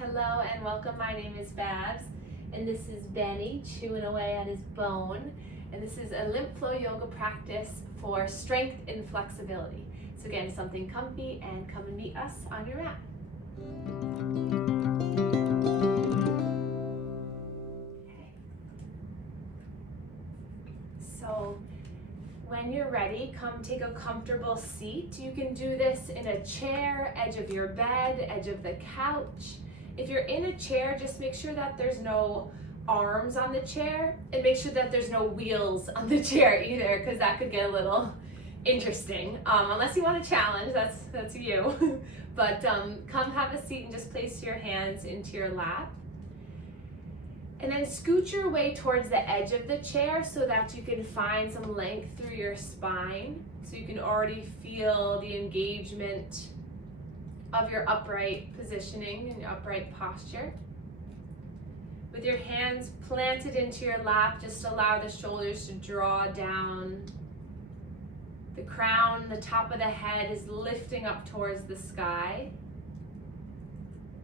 Hello and welcome. My name is Babz, and this is Benny chewing away at his bone. And this is a lymph flow yoga practice for strength and flexibility. So again, something comfy, and come and meet us on your mat. Okay. So when you're ready, come take a comfortable seat. You can do this in a chair, edge of your bed, edge of the couch. If you're in a chair, just make sure that there's no arms on the chair, and make sure that there's no wheels on the chair either, because that could get a little interesting. Unless you want a challenge, that's you. But come have a seat and just place your hands into your lap. And then scoot your way towards the edge of the chair so that you can find some length through your spine. So you can already feel the engagement of your upright positioning and your upright posture. With your hands planted into your lap, just allow the shoulders to draw down. The crown, the top of the head is lifting up towards the sky.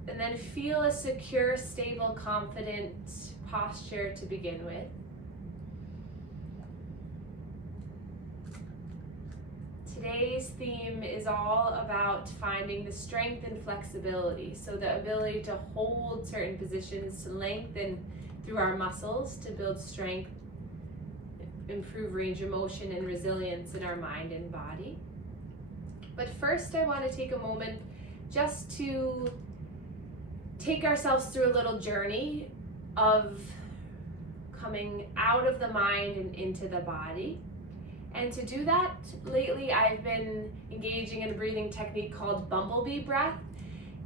And then feel a secure, stable, confident posture to begin with. Today's theme is all about finding the strength and flexibility. So the ability to hold certain positions, to lengthen through our muscles, to build strength, improve range of motion and resilience in our mind and body. But first, I want to take a moment just to take ourselves through a little journey of coming out of the mind and into the body. And to do that, lately I've been engaging in a breathing technique called bumblebee breath.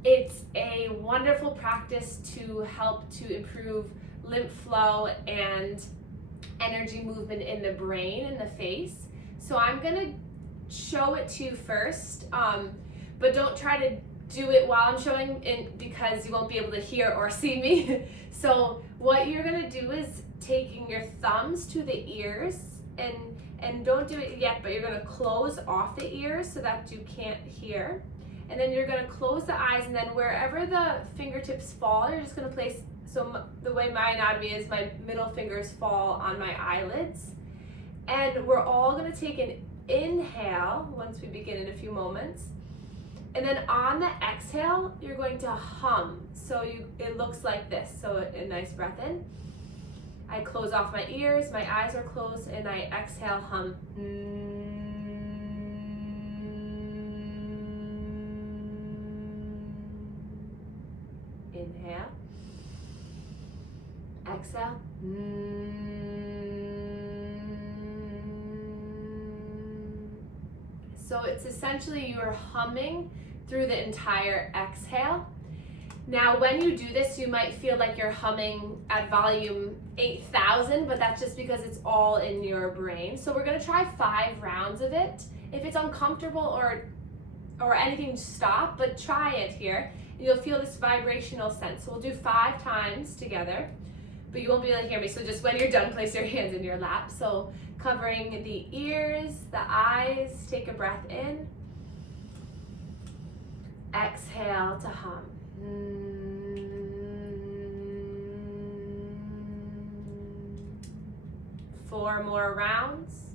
It's a wonderful practice to help to improve lymph flow and energy movement in the brain and the face. So I'm gonna show it to you first, but don't try to do it while I'm showing it because you won't be able to hear or see me. So what you're gonna do is taking your thumbs to the ears, and don't do it yet, but you're gonna close off the ears so that you can't hear. And then you're gonna close the eyes, and then wherever the fingertips fall, you're just gonna place, so the way my anatomy is, my middle fingers fall on my eyelids. And we're all gonna take an inhale once we begin in a few moments. And then on the exhale, you're going to hum. So it looks like this. So a nice breath in. I close off my ears, my eyes are closed, and I exhale, hum. Inhale. Exhale. So it's essentially you're humming through the entire exhale. Now, when you do this, you might feel like you're humming at volume 8,000, but that's just because it's all in your brain. So we're gonna try 5 rounds of it. If it's uncomfortable or anything, stop, but try it here. And you'll feel this vibrational sense. So we'll do 5 times together, but you won't be able to hear me. So just when you're done, place your hands in your lap. So covering the ears, the eyes, take a breath in. Exhale to hum. 4 more rounds.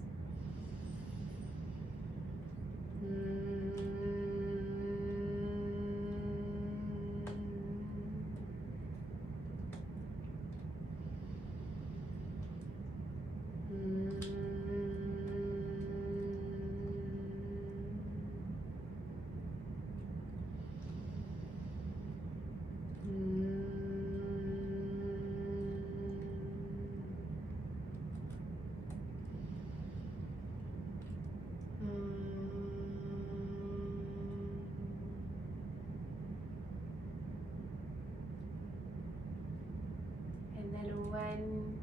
When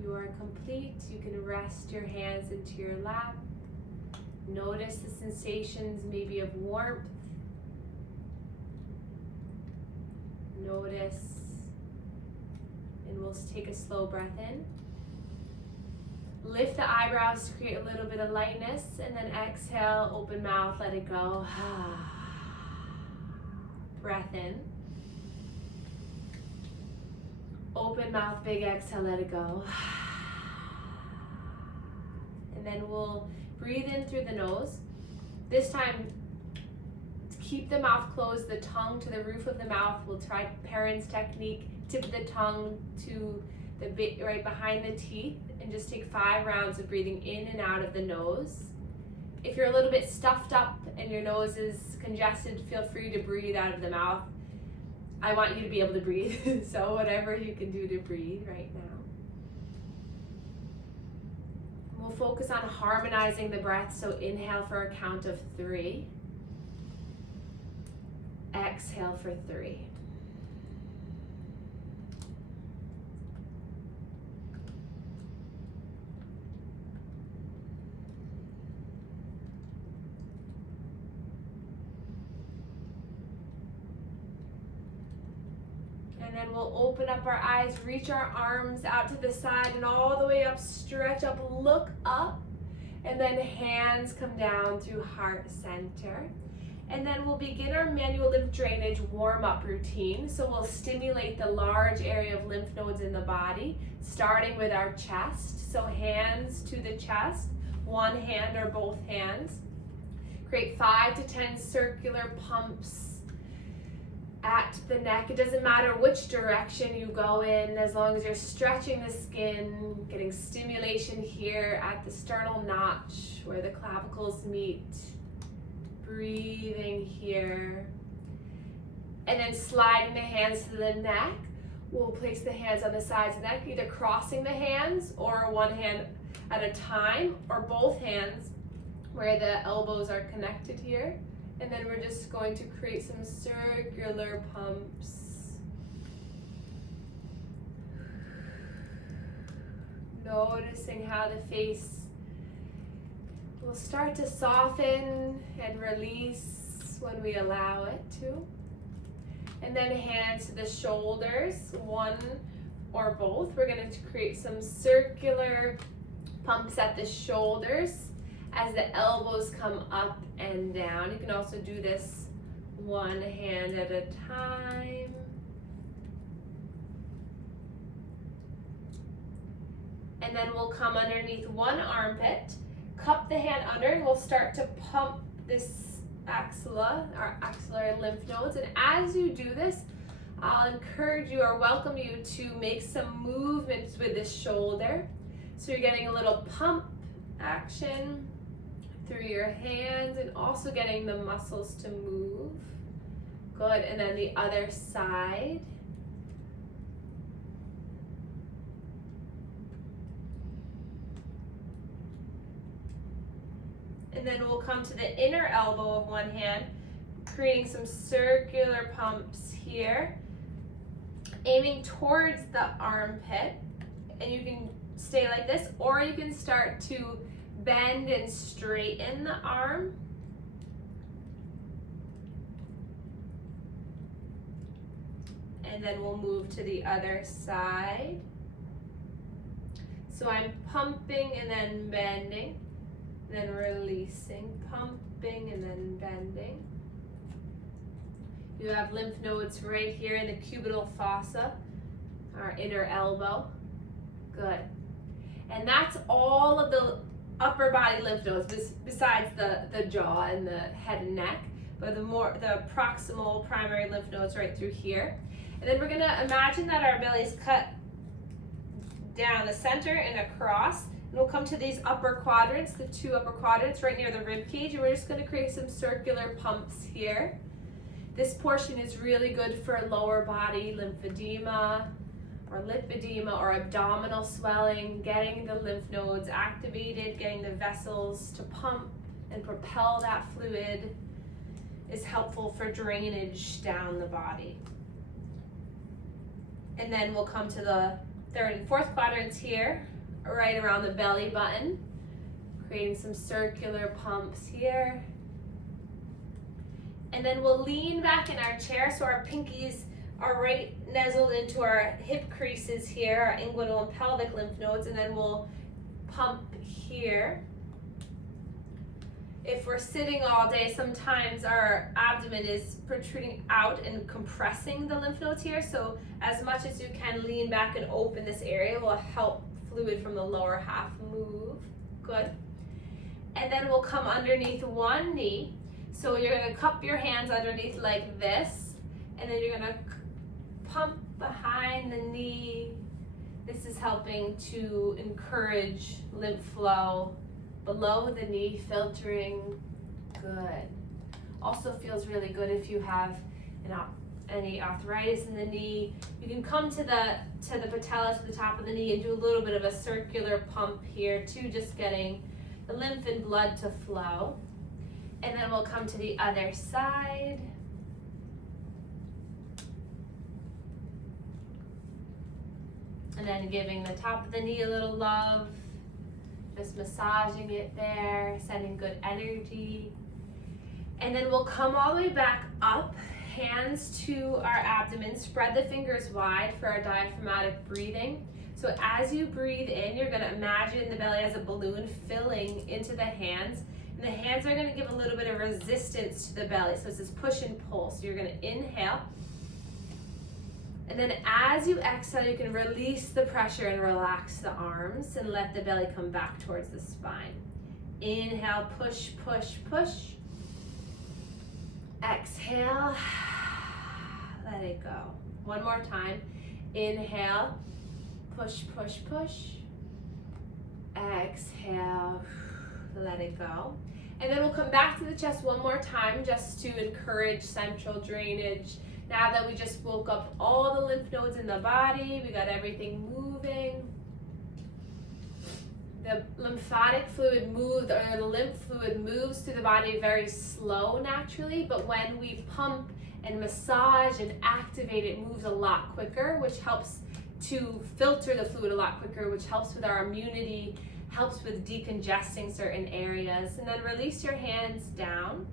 you are complete, you can rest your hands into your lap. Notice the sensations maybe of warmth. Notice, and we'll take a slow breath in. Lift the eyebrows to create a little bit of lightness, and then exhale, open. open mouth, let it go. Breath in. Open mouth, big exhale, let it go. And then we'll breathe in through the nose. This time, keep the mouth closed, the tongue to the roof of the mouth. We'll try Perrin's technique, tip the tongue to the bit right behind the teeth, and just take 5 rounds of breathing in and out of the nose. If you're a little bit stuffed up and your nose is congested, feel free to breathe out of the mouth. I want you to be able to breathe, so whatever you can do to breathe right now. We'll focus on harmonizing the breath, so inhale for a count of 3. Exhale for 3. And then we'll open up our eyes, reach our arms out to the side and all the way up, stretch up, look up, and then hands come down through heart center. And then we'll begin our manual lymph drainage warm-up routine. So we'll stimulate the large area of lymph nodes in the body, starting with our chest. So hands to the chest, one hand or both hands. Create 5 to 10 circular pumps at the neck. It doesn't matter which direction you go in, as long as you're stretching the skin, getting stimulation here at the sternal notch where the clavicles meet. Breathing here. And then sliding the hands to the neck. We'll place the hands on the sides of the neck, either crossing the hands or one hand at a time, or both hands where the elbows are connected here. And then we're just going to create some circular pumps. Noticing how the face will start to soften and release when we allow it to. And then hands to the shoulders, one or both. We're going to create some circular pumps at the shoulders as the elbows come up and down. You can also do this one hand at a time. And then we'll come underneath one armpit, cup the hand under, and we'll start to pump this axilla, our axillary lymph nodes. And as you do this, I'll encourage you or welcome you to make some movements with the shoulder. So you're getting a little pump action through your hands and also getting the muscles to move. Good, and then the other side. And then we'll come to the inner elbow of one hand, creating some circular pumps here, aiming towards the armpit. And you can stay like this, or you can start to bend and straighten the arm. And then we'll move to the other side. So I'm pumping and then bending, then releasing, pumping and then bending. You have lymph nodes right here in the cubital fossa, our inner elbow. Good. And that's all of the upper body lymph nodes besides the jaw and the head and neck, but the proximal primary lymph nodes right through here. And then we're gonna imagine that our belly is cut down the center and across, and we'll come to these upper quadrants, the 2 upper quadrants right near the rib cage, and we're just gonna create some circular pumps here. This portion is really good for lower body lymphedema or lipedema or abdominal swelling, getting the lymph nodes activated, getting the vessels to pump and propel that fluid is helpful for drainage down the body. And then we'll come to the 3rd and 4th quadrants here, right around the belly button, creating some circular pumps here. And then we'll lean back in our chair so our pinkies are right nestled into our hip creases here, our inguinal and pelvic lymph nodes, and then we'll pump here. if we're sitting all day, sometimes our abdomen is protruding out and compressing the lymph nodes here. So as much as you can lean back and open this area will help fluid from the lower half move. Good. And then we'll come underneath one knee. So you're gonna cup your hands underneath like this, and then you're gonna pump behind the knee. This is helping to encourage lymph flow below the knee, filtering. Good. Also feels really good if you have any arthritis in the knee. You can come to the patella, to the top of the knee, and do a little bit of a circular pump here too, just getting the lymph and blood to flow. And then we'll come to the other side. And then giving the top of the knee a little love. Just massaging it there, sending good energy. And then we'll come all the way back up, hands to our abdomen, spread the fingers wide for our diaphragmatic breathing. So as you breathe in, you're gonna imagine the belly as a balloon filling into the hands. And the hands are gonna give a little bit of resistance to the belly. So it's this push and pull. So you're gonna inhale. And then as you exhale, you can release the pressure and relax the arms and let the belly come back towards the spine. Inhale, push, push, push. Exhale, let it go. One more time. Inhale, push, push, push. Exhale, let it go. And then we'll come back to the chest one more time just to encourage central drainage. Now that we just woke up all the lymph nodes in the body, we got everything moving. The lymphatic fluid moves, or the lymph fluid moves through the body very slow naturally, but when we pump and massage and activate, it moves a lot quicker, which helps to filter the fluid a lot quicker, which helps with our immunity, helps with decongesting certain areas. And then release your hands down.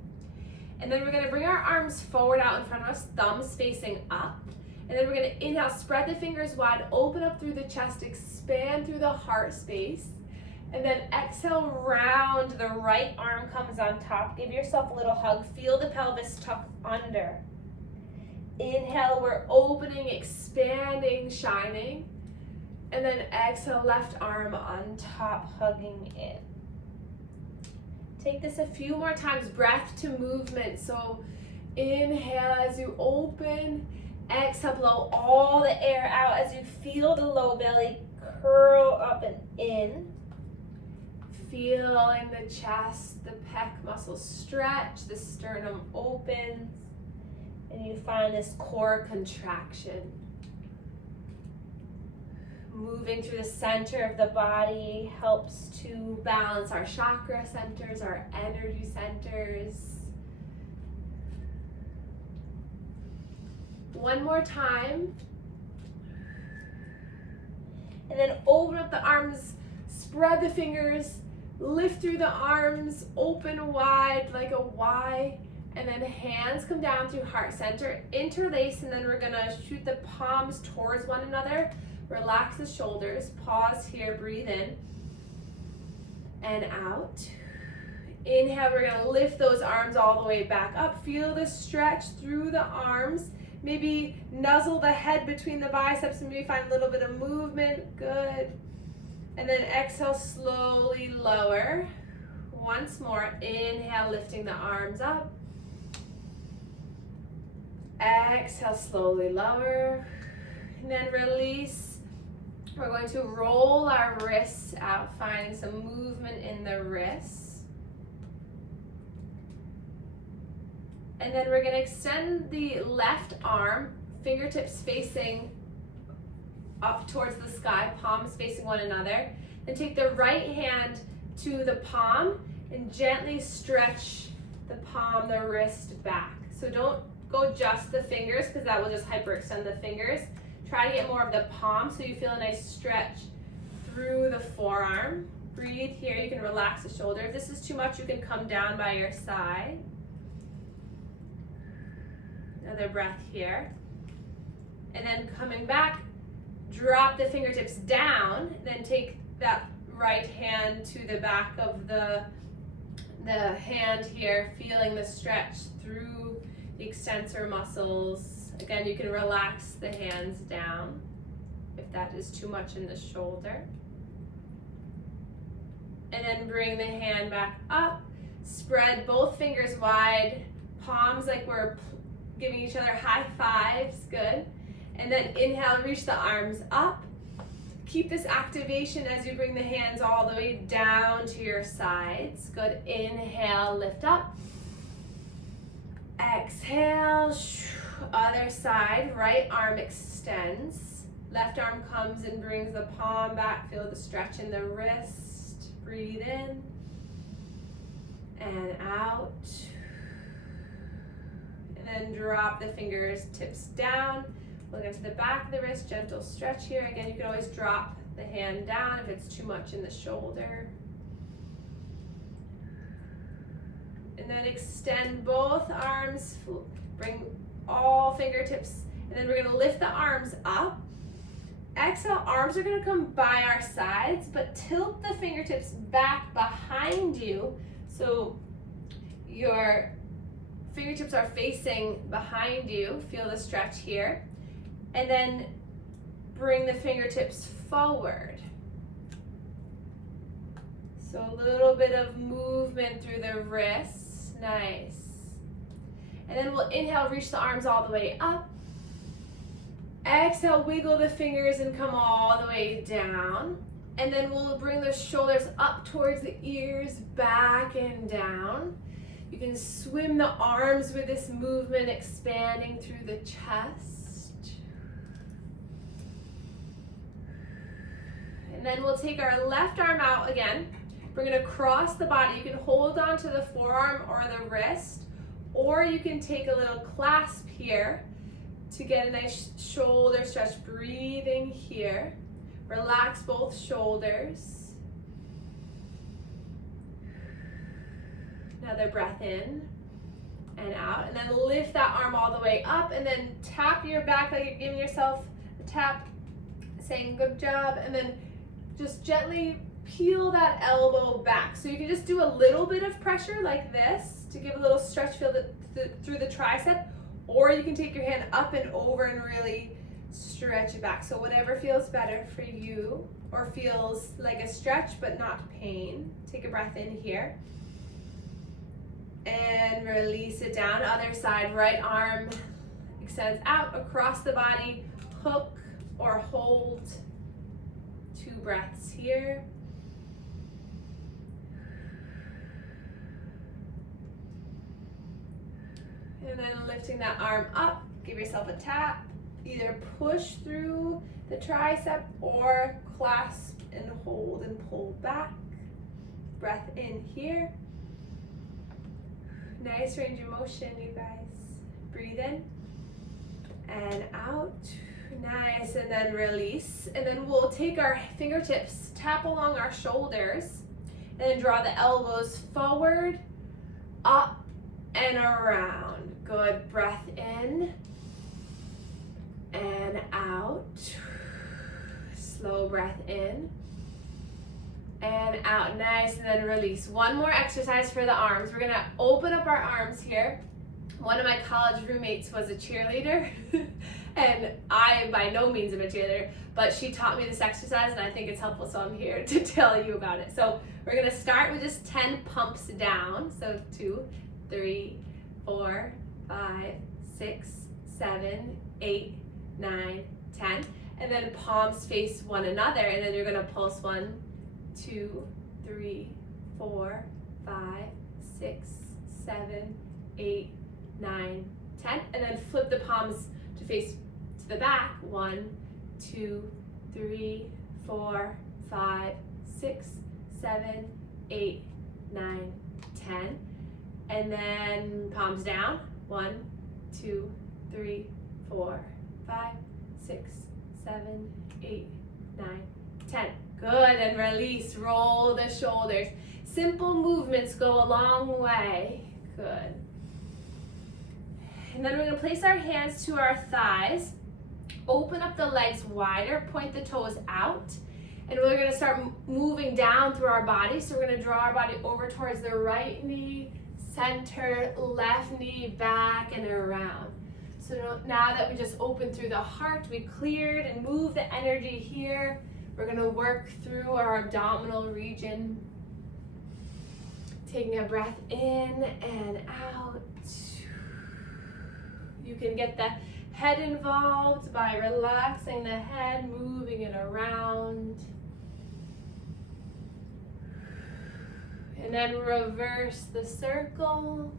And then we're gonna bring our arms forward out in front of us, thumbs facing up. And then we're gonna inhale, spread the fingers wide, open up through the chest, expand through the heart space. And then exhale, round, the right arm comes on top. Give yourself a little hug, feel the pelvis tuck under. Inhale, we're opening, expanding, shining. And then exhale, left arm on top, hugging in. Take this a few more times, breath to movement. So inhale as you open, exhale, blow all the air out as you feel the low belly curl up and in. Feeling the chest, the pec muscles stretch, the sternum opens, and you find this core contraction. Moving through the center of the body helps to balance our chakra centers, our energy centers. One more time. And then open up the arms, spread the fingers, lift through the arms, open wide like a Y. And then hands come down through heart center, interlace, and then we're gonna shoot the palms towards one another. Relax the shoulders, pause here, breathe in and out. Inhale, we're gonna lift those arms all the way back up. Feel the stretch through the arms. Maybe nuzzle the head between the biceps and maybe find a little bit of movement, good. And then exhale, slowly lower. Once more, inhale, lifting the arms up. Exhale, slowly lower. And then release. We're going to roll our wrists out, finding some movement in the wrists. And then we're going to extend the left arm, fingertips facing up towards the sky, palms facing one another. Then take the right hand to the palm and gently stretch the palm, the wrist back. So don't go just the fingers because that will just hyperextend the fingers. Try to get more of the palm so you feel a nice stretch through the forearm. Breathe here, you can relax the shoulder. If this is too much, you can come down by your side. Another breath here. And then coming back, drop the fingertips down, then take that right hand to the back of the The hand here, feeling the stretch through the extensor muscles. Again, you can relax the hands down if that is too much in the shoulder. And then bring the hand back up. Spread both fingers wide, palms like we're giving each other high fives, good. And then inhale, reach the arms up. Keep this activation as you bring the hands all the way down to your sides. Good, inhale, lift up. Exhale, other side, right arm extends. Left arm comes and brings the palm back. Feel the stretch in the wrist. Breathe in and out. And then drop the fingers, tips down. Look into the back of the wrist, gentle stretch here. Again, you can always drop the hand down if it's too much in the shoulder. And then extend both arms, bring all fingertips, and then we're gonna lift the arms up. Exhale, arms are gonna come by our sides, but tilt the fingertips back behind you so your fingertips are facing behind you. Feel the stretch here. And then bring the fingertips forward. So a little bit of movement through the wrists, nice. And then we'll inhale, reach the arms all the way up. Exhale, wiggle the fingers and come all the way down. And then we'll bring the shoulders up towards the ears, back and down. You can swim the arms with this movement, expanding through the chest. And then we'll take our left arm out again. We're gonna cross the body. You can hold on to the forearm or the wrist, or you can take a little clasp here to get a nice shoulder stretch. Breathing here. Relax both shoulders. Another breath in and out. And then lift that arm all the way up and then tap your back like you're giving yourself a tap, saying good job, and then just gently peel that elbow back. So you can just do a little bit of pressure like this to give a little stretch feel through the tricep, or you can take your hand up and over and really stretch it back. So whatever feels better for you or feels like a stretch but not pain. Take a breath in here. And release it down. Other side, right arm extends out across the body. Hook or hold. 2 breaths here. And then lifting that arm up, give yourself a tap. Either push through the tricep or clasp and hold and pull back. Breath in here. Nice range of motion, you guys. Breathe in and out. Nice, and then release. And then we'll take our fingertips, tap along our shoulders, and then draw the elbows forward, up, and around. Good, breath in and out. Slow breath in and out. Nice, and then release. One more exercise for the arms. We're gonna open up our arms here. One of my college roommates was a cheerleader and I by no means am a cheerleader, but she taught me this exercise and I think it's helpful, so I'm here to tell you about it. So we're gonna start with just 10 pumps down. So 2, 3, 4, 5, 6, 7, 8, 9, 10. And then palms face one another, and then you're gonna pulse 1, 2, 3, 4, 5, 6, 7, 8, 9, 10, and then flip the palms to face to the back. 1, 2, 3, 4, 5, 6, 7, 8, 9, 10, and then palms down. 1, 2, 3, 4, 5, 6, 7, 8, 9, 10. Good, and release. Roll the shoulders. Simple movements go a long way. Good. And then we're going to place our hands to our thighs. Open up the legs wider, point the toes out, And we're gonna start moving down through our body. So we're gonna draw our body over towards the right knee, center, left knee, back and around. So now that we just opened through the heart, we cleared and moved the energy here. We're gonna work through our abdominal region. Taking a breath in and out. You can get the head involved by relaxing the head, moving it around. And then reverse the circle.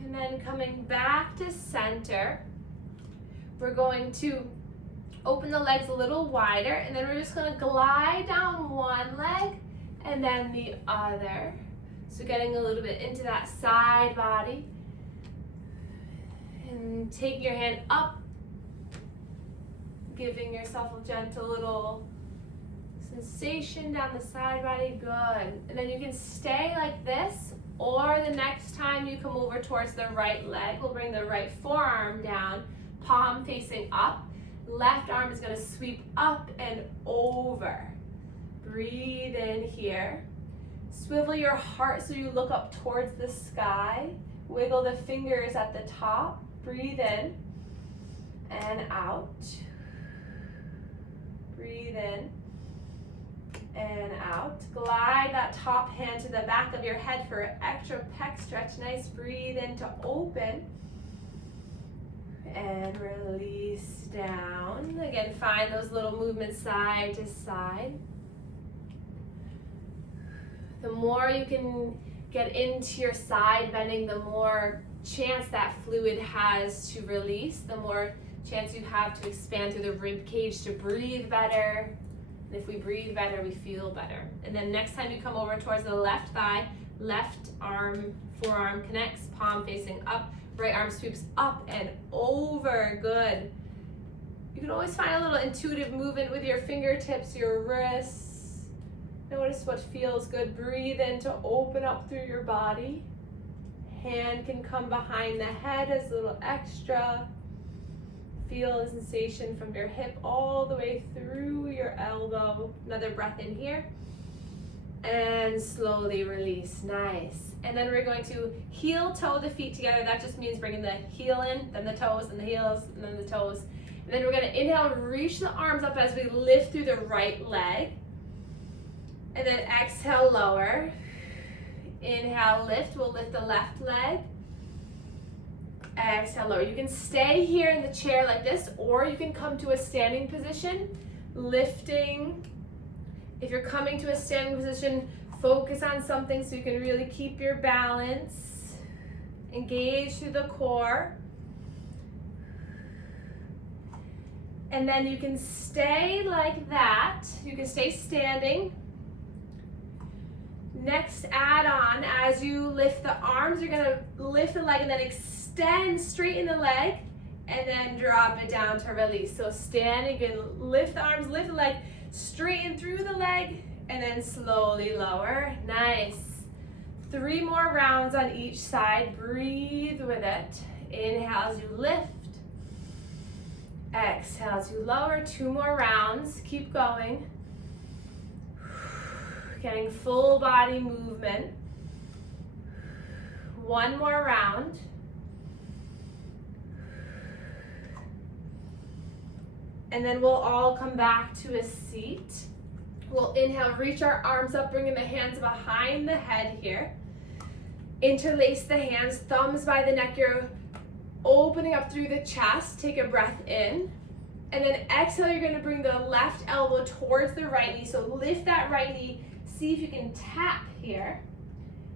And then coming back to center, we're going to open the legs a little wider, and then we're just going to glide down one leg and then the other. So getting a little bit into that side body. And taking your hand up, giving yourself a gentle little sensation down the side body. Good. And then you can stay like this, or the next time you come over towards the right leg, we'll bring the right forearm down, palm facing up. Left arm is going to sweep up and over. Breathe in here. Swivel your heart so you look up towards the sky. Wiggle the fingers at the top. Breathe in and out. Breathe in and out. Glide that top hand to the back of your head for an extra pec stretch. Nice. Breathe in to open. And release down. Again, find those little movements side to side. The more you can get into your side bending, the more chance that fluid has to release, the more chance you have to expand through the rib cage to breathe better. And if we breathe better, we feel better. And then next time you come over towards the left thigh, left arm, forearm connects, palm facing up. Right arm sweeps up and over. Good. You can always find a little intuitive movement with your fingertips, your wrists. Notice what feels good. Breathe in to open up through your body. Hand can come behind the head as a little extra. Feel the sensation from your hip all the way through your elbow. Another breath in here. And slowly release. Nice. And then we're going to heel toe the feet together. That just means bringing the heel in, then the toes, and the heels, and then the toes. And then we're going to inhale, reach the arms up as we lift through the right leg. And then exhale, lower. Inhale, lift. We'll lift the left leg. Exhale, lower. You can stay here in the chair like this, or you can come to a standing position, lifting. If you're coming to a standing position, focus on something so you can really keep your balance. Engage through the core. And then you can stay like that. You can stay standing. Next, add on, as you lift the arms, you're gonna lift the leg and then extend, straighten the leg, and then drop it down to release. So stand, you can lift the arms, lift the leg, straighten through the leg, and then slowly lower. Nice. 3 more rounds on each side. Breathe with it. Inhale as you lift. Exhale as you lower. 2 more rounds. Keep going. Getting full body movement. 1 more round. And then we'll all come back to a seat. We'll inhale, reach our arms up, bringing the hands behind the head here. Interlace the hands, thumbs by the neck. You're opening up through the chest. Take a breath in. And then exhale, you're going to bring the left elbow towards the right knee. So lift that right knee. See if you can tap here.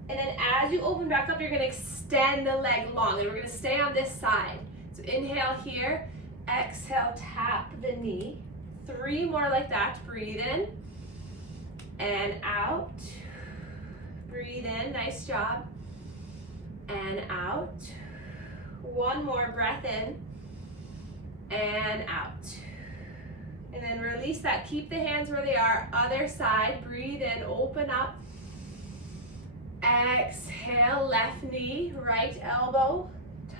And then as you open back up, you're going to extend the leg long. And we're going to stay on this side. So inhale here. Exhale, tap the knee. 3 more like that. Breathe in and out. Breathe in. Nice job. And out. 1 more breath in and out. And then release that. Keep the hands where they are. Other side. Breathe in. Open up. Exhale, left knee, right elbow,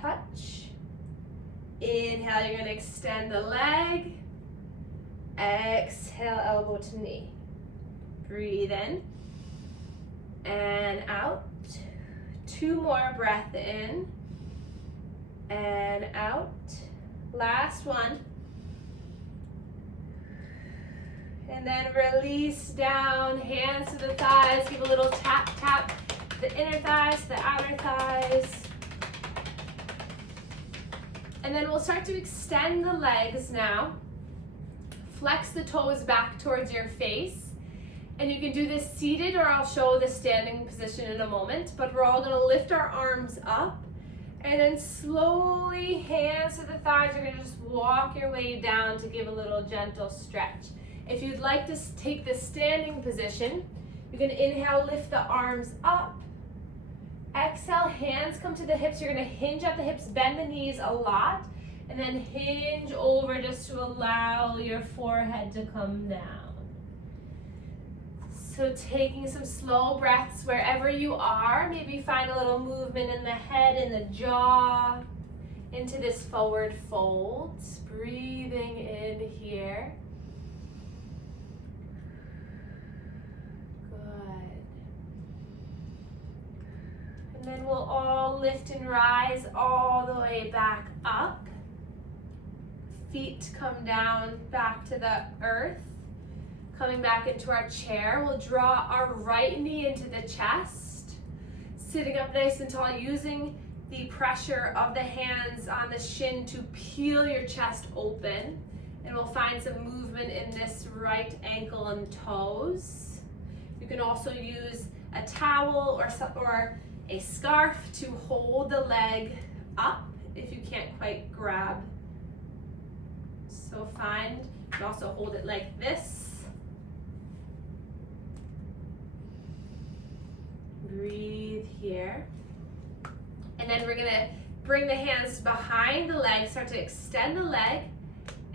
touch. Inhale, you're gonna extend the leg. Exhale, elbow to knee. Breathe in and out. 2 more, breath in and out. Last one. And then release down, hands to the thighs. Give a little tap, tap. The inner thighs, the outer thighs. And then we'll start to extend the legs now. Flex the toes back towards your face. And you can do this seated, or I'll show the standing position in a moment. But we're all gonna lift our arms up. And then slowly, hands to the thighs, you're gonna just walk your way down to give a little gentle stretch. If you'd like to take the standing position, you can inhale, lift the arms up. Exhale, hands come to the hips. You're gonna hinge at the hips, bend the knees a lot, and then hinge over just to allow your forehead to come down. So taking some slow breaths wherever you are. Maybe find a little movement in the head and the jaw into this forward fold. Breathing in here. And then we'll all lift and rise all the way back up. Feet come down back to the earth. Coming back into our chair, we'll draw our right knee into the chest. Sitting up nice and tall, using the pressure of the hands on the shin to peel your chest open. And we'll find some movement in this right ankle and toes. You can also use a towel or a scarf to hold the leg up if you can't quite grab. So find, you can also hold it like this. Breathe here. And then we're gonna bring the hands behind the leg, start to extend the leg,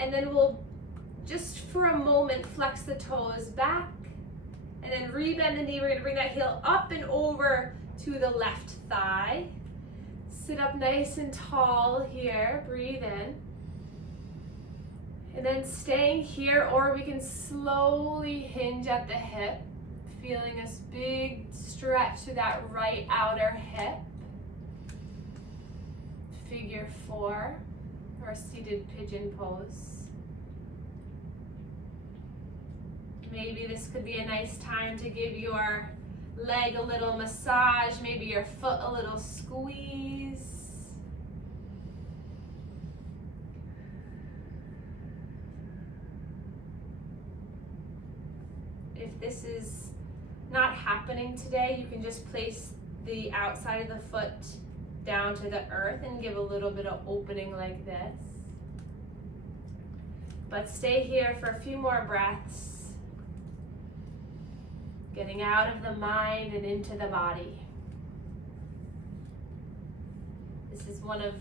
and then we'll just for a moment flex the toes back, and then rebend the knee. We're gonna bring that heel up and over to the left thigh. Sit up nice and tall here, breathe in. And then staying here, or we can slowly hinge at the hip, feeling this big stretch to that right outer hip. Figure 4, or seated pigeon pose. Maybe this could be a nice time to give your leg a little massage, maybe your foot a little squeeze. If this is not happening today, you can just place the outside of the foot down to the earth and give a little bit of opening like this. But stay here for a few more breaths. Getting out of the mind and into the body. This is one of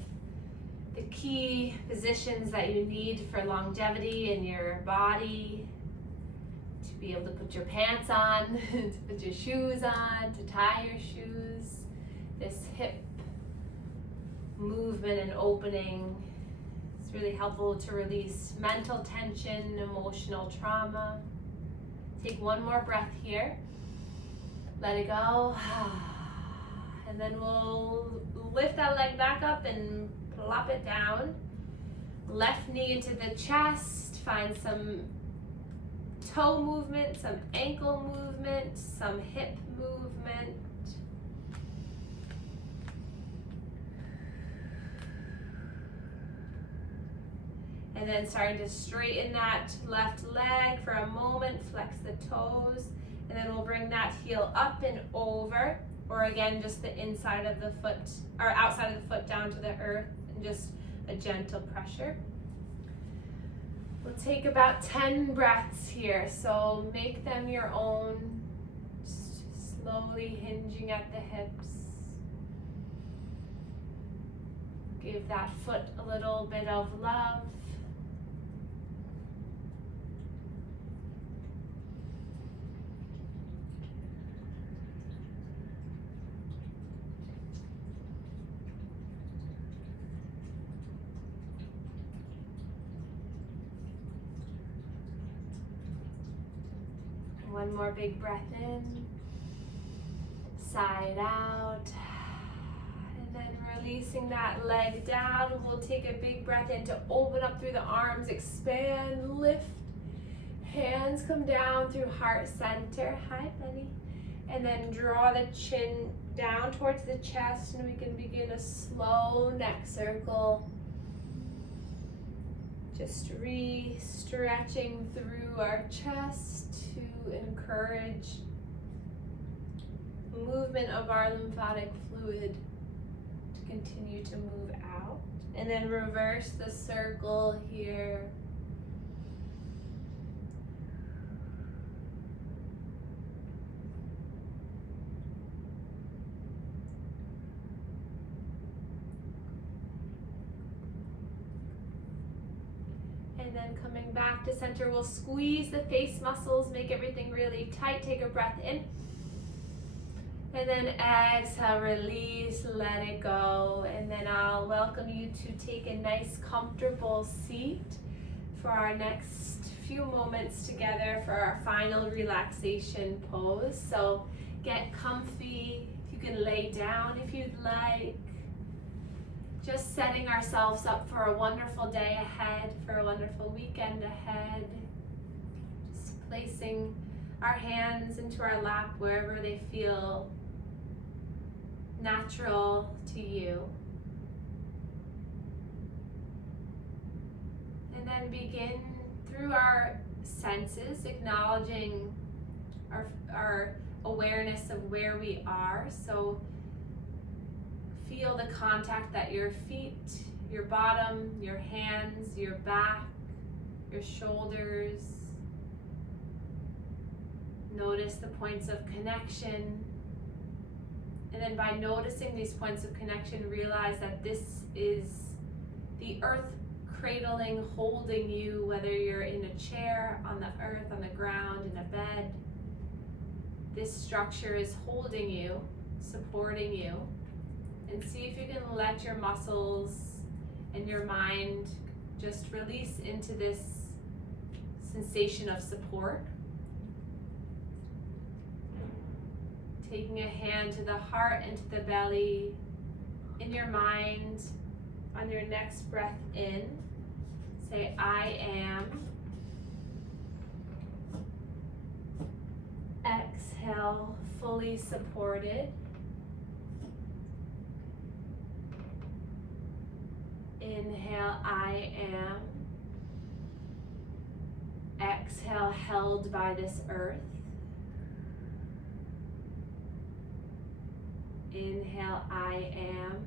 the key positions that you need for longevity in your body. To be able to put your pants on, to put your shoes on, to tie your shoes. This hip movement and opening is really helpful to release mental tension, emotional trauma. Take one more breath here. Let it go. And then we'll lift that leg back up and plop it down. Left knee into the chest. Find some toe movement, some ankle movement, some hip movement. And then starting to straighten that left leg for a moment, flex the toes, and then we'll bring that heel up and over, or again, just the inside of the foot, or outside of the foot down to the earth, and just a gentle pressure. We'll take about 10 breaths here, so make them your own, just slowly hinging at the hips. Give that foot a little bit of love. One more big breath in. Sigh it out. And then releasing that leg down, we'll take a big breath in to open up through the arms, expand, lift. Hands come down through heart center. Hi, buddy. And then draw the chin down towards the chest, and we can begin a slow neck circle. Just re-stretching through our chest to encourage movement of our lymphatic fluid to continue to move out. And then reverse the circle here. And then coming back to center, we'll squeeze the face muscles, make everything really tight. Take a breath in. And then exhale, release, let it go. And then I'll welcome you to take a nice comfortable seat for our next few moments together for our final relaxation pose. So get comfy. You can lay down if you'd like. Just setting ourselves up for a wonderful day ahead, for a wonderful weekend ahead. Just placing our hands into our lap wherever they feel natural to you. And then begin through our senses, acknowledging our awareness of where we are. So feel the contact that your feet, your bottom, your hands, your back, your shoulders. Notice the points of connection. And then by noticing these points of connection, realize that this is the earth cradling, holding you, whether you're in a chair, on the earth, on the ground, in a bed. This structure is holding you, supporting you. And see if you can let your muscles and your mind just release into this sensation of support. Taking a hand to the heart and to the belly. In your mind, on your next breath in, say, I am. Exhale, fully supported. Inhale, I am. Exhale, held by this earth. Inhale, I am.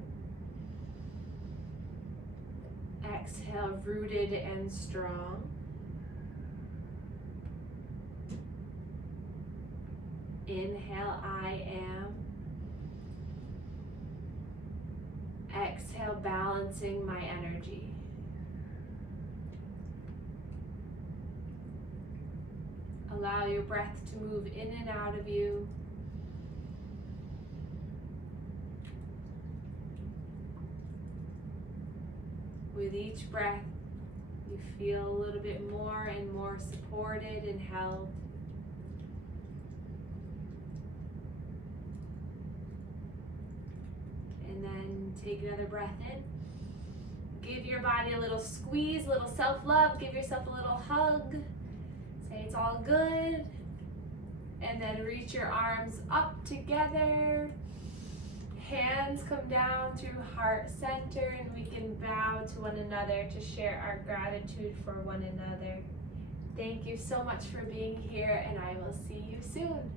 Exhale, rooted and strong. Inhale, I am. Exhale, balancing my energy. Allow your breath to move in and out of you. With each breath, you feel a little bit more and more supported and held. And then take another breath in. Give your body a little squeeze, a little self-love. Give yourself a little hug. Say it's all good. And then reach your arms up together. Hands come down through heart center, and we can bow to one another to share our gratitude for one another. Thank you so much for being here, and I will see you soon.